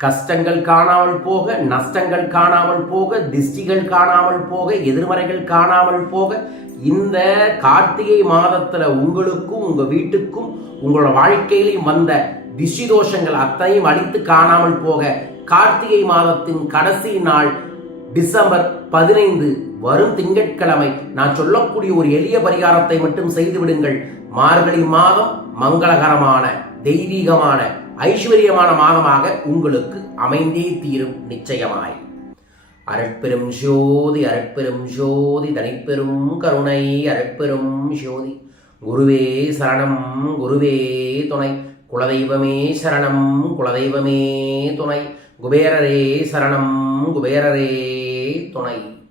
கஷ்டங்கள் காணாமல் போக நஷ்டங்கள் காணாமல் போக திஷ்டிகள் காணாமல் போக எதிர்மறைகள் காணாமல் போக இந்த கார்த்திகை மாதத்துல உங்களுக்கும் உங்க வீட்டுக்கும் உங்களோட வாழ்க்கையிலையும் வந்த திஷ்டி தோஷங்கள் அத்தனையும் அழித்து காணாமல் போக கார்த்திகை மாதத்தின் கடைசி நாள் டிசம்பர் பதினைந்து வரும் திங்கட்கிழமை நான் சொல்லக்கூடிய ஒரு எளிய பரிகாரத்தை மட்டும் செய்து விடுங்கள். மார்கழி மாதம் மங்களகரமான தெய்வீகமான ஐஸ்வர்யமான மாதமாக உங்களுக்கு அமைந்தே தீரும் நிச்சயமாய். அரட்பெரும் ஜோதி அரட்பெரும் ஜோதி தனிப்பெரும் கருணை அரட்பெரும் ஜோதி. குருவே சரணம் குருவே துணை. குலதெய்வமே சரணம் குலதெய்வமே துணை. குபேரரே சரணம் குபேரரே துணை.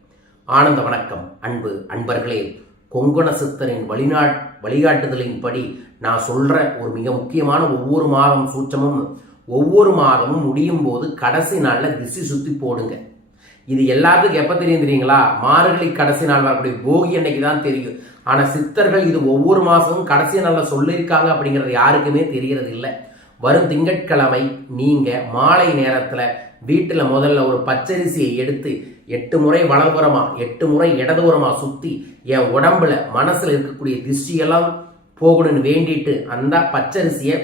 ஆனந்த வணக்கம் அன்பு அன்பர்களே. கொங்கண சித்தரின் வழிநாட் வழிகாட்டுதலின்படி நான் சொல்ற ஒரு மிக முக்கியமான ஒவ்வொரு மாதம் சூட்சமும் ஒவ்வொரு மாதமும் முடியும் போது கடைசி நாளில் திசை சுத்தி போடுங்க. இது எல்லாத்துக்கும் எப்போ தெரியும் தெரியுங்களா? மார்கழி கடைசி நாள் வரக்கூடிய போகி அன்னைக்கு தான் தெரியும். ஆனால் சித்தர்கள் இது ஒவ்வொரு மாதமும் கடைசி நாளில் சொல்லியிருக்காங்க அப்படிங்கிறது யாருக்குமே தெரியறது இல்லை வரும் திங்கட்கிழமை நீங்க மாலை நேரத்துல வீட்டில் முதல்ல ஒரு பச்சரிசியை எடுத்து எட்டு முறை வலதுபுறமா எட்டு முறை இடதுபுறமா சுத்தி என் உடம்புல மனசுல இருக்கக்கூடிய திருஷ்டியெல்லாம் போகணும்னு வேண்டிட்டு அந்த பச்சரிசியை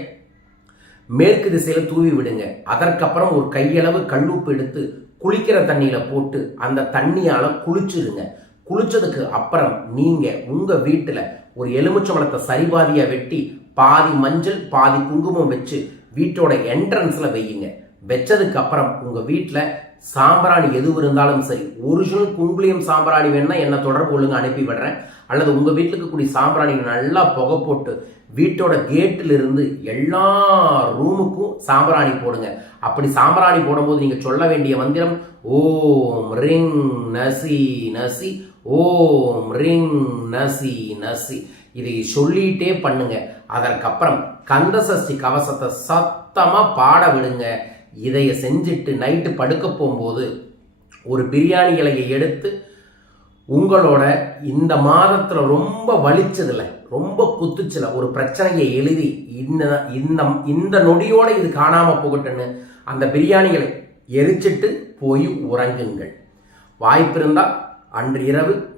மேற்கு திசையில தூவி விடுங்க. அதற்கப்புறம் ஒரு கையளவு கல்லுப்பு எடுத்து குளிக்கிற தண்ணியில போட்டு அந்த தண்ணியால குளிச்சிருங்க. குளிச்சதுக்கு அப்புறம் நீங்க உங்க வீட்டுல ஒரு எலுமிச்சம்பழத்தை சரிபாதியா வெட்டி பாதி மஞ்சள் பாதி குங்குமம் வச்சு வீட்டோட என்ட்ரன்ஸில் வையுங்க. வச்சதுக்கு அப்புறம் வீட்டில் சாம்பிராணி எது இருந்தாலும் சரி ஒரிஜினல் குங்குளியம் சாம்பிராணி வேணா என்ன தொடர்பு ஒழுங்கு அனுப்பி விடுறேன். அல்லது உங்கள் வீட்டுக்கு இருக்கக்கூடிய சாம்பிராணி நல்லா புகை போட்டு வீட்டோட கேட்டில் இருந்து எல்லா ரூமுக்கும் சாம்பிராணி போடுங்க. அப்படி சாம்பிராணி போடும்போது நீங்கள் சொல்ல வேண்டிய மந்திரம் ஓம் ரிங் நசி நசி ஓம் ரிங் நசி நசி. இதை சொல்லிட்டே பண்ணுங்க. அதற்கப்புறம் கந்த சஷ்டி கவசத்தை சத்தமாக பாட விடுங்க. இதைய செஞ்சுட்டு நைட்டு படுக்க போகும்போது ஒரு பிரியாணி இலையை எடுத்து உங்களோட இந்த மாதத்தில் ரொம்ப வலிச்சதில் ரொம்ப குத்துச்சில ஒரு பிரச்சனையை எழுதி இந்த இந்த இந்த நொடியோடு இது காணாமல் போகட்டுன்னு அந்த பிரியாணிகளை எரிச்சிட்டு போய் உறங்குங்கள். வாய்ப்பு அன்று இரவு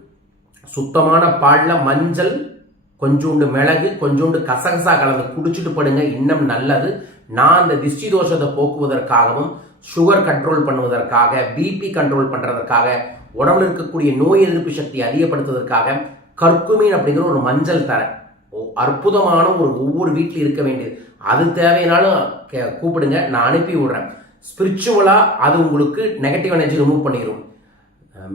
சுத்தமான பால்ல மஞ்சள் கொஞ்சோண்டு மிளகு கொஞ்சோண்டு கசகசா கலந்து குடிச்சிட்டு படுங்க இன்னும் நல்லது. நான் அந்த திஷ்டி தோஷத்தை போக்குவதற்காகவும் சுகர் கண்ட்ரோல் பண்ணுவதற்காக பிபி கண்ட்ரோல் பண்ணுறதுக்காக உடம்புல இருக்கக்கூடிய நோய் எதிர்ப்பு சக்தி அதிகப்படுத்துவதற்காக கற்குமீன் அப்படிங்கிற ஒரு மஞ்சள் தரேன் ஓ- அற்புதமான ஒரு ஒவ்வொரு வீட்டில் இருக்க வேண்டியது. அது தேவைனாலும் கே- கூப்பிடுங்க நான் அனுப்பி விடுறேன். ஸ்பிரிச்சுவலாக அது உங்களுக்கு நெகட்டிவ் எனர்ஜி ரிமூவ் பண்ணிடும்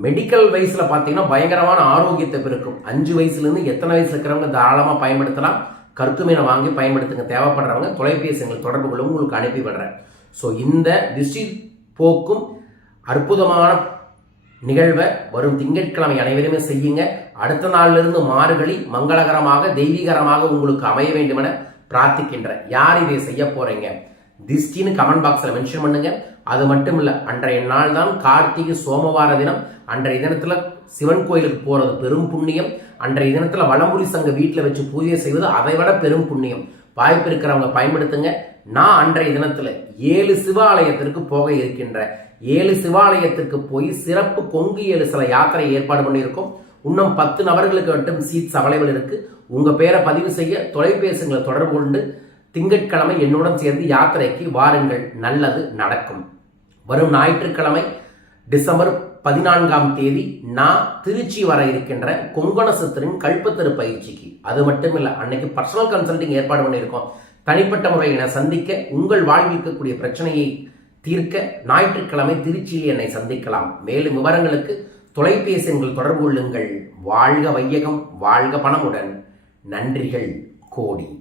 மெடிக்கல் வயசில் பார்த்தீங்கன்னா பயங்கரமான ஆரோக்கியத்தை பெருக்கும். அஞ்சு வயசுலேருந்து எத்தனை வயசு இருக்கிறவங்க தாராளமாக பயன்படுத்தலாம். கருத்துமையை வாங்கி பயன்படுத்துங்க. தேவைப்படுறவங்க தொலைபேசி எங்கள் தொடர்பு உங்களுக்கு அனுப்பி விடுறேன். ஸோ இந்த திஷ்டி போக்கும் அற்புதமான நிகழ்வை வரும் திங்கட்கிழமை அனைவருமே செய்யுங்க. அடுத்த நாளிலிருந்து மாறுகளி மங்களகரமாக தெய்வீகரமாக உங்களுக்கு அமைய வேண்டும் என பிரார்த்திக்கின்றேன் யார் இதை செய்ய போறீங்க? திஷ்டின்னு கமெண்ட் பாக்ஸில் மென்ஷன் பண்ணுங்க. அது மட்டும் இல்லை அன்றைய நாள் தான் கார்த்திகை சோமவார தினம். அன்றைய தினத்தில் சிவன் கோயிலுக்கு போகிறது பெரும் புண்ணியம். அன்றைய தினத்தில் வளம்புரி சங்க வீட்டில் வச்சு பூஜை செய்வது அதை விட பெரும் புண்ணியம். வாய்ப்பு இருக்கிறவங்க பயன்படுத்துங்க. நான் அன்றைய தினத்தில் ஏழு சிவாலயத்திற்கு போக இருக்கின்ற ஏழு சிவாலயத்திற்கு போய் சிறப்பு கொங்கு ஏழு சில யாத்திரை ஏற்பாடு பண்ணியிருக்கோம். இன்னும் பத்து நபர்களுக்கு மட்டும் சீட்ஸ் அவைலபிள் இருக்குது உங்கள் பேரை பதிவு செய்ய தொலைபேசிகளை தொடர்பு கொண்டு திங்கட்கிழமை என்னுடன் சேர்ந்து யாத்திரைக்கு வாருங்கள். நல்லது நடக்கும். வரும் ஞாயிற்றுக்கிழமை டிசம்பர் பதினான்காம் தேதி நான் திருச்சி வர இருக்கின்ற கொங்கணசத்திரின் கல்பத்திரு பயிற்சிக்கு. அது மட்டும் இல்லை அன்னைக்கு பர்சனல் கன்சல்டிங் ஏற்பாடு பண்ணியிருக்கோம். தனிப்பட்ட முறையில் என்னை சந்திக்க உங்கள் வாழ்வில் இருக்கக்கூடிய பிரச்சனையை தீர்க்க ஞாயிற்றுக்கிழமை திருச்சியில் என்னை சந்திக்கலாம். மேலும் விவரங்களுக்கு தொலைபேசி எங்கள் தொடர்பு கொள்ளுங்கள். வாழ்க வையகம் வாழ்க பணமுடன். நன்றிகள் கோடி.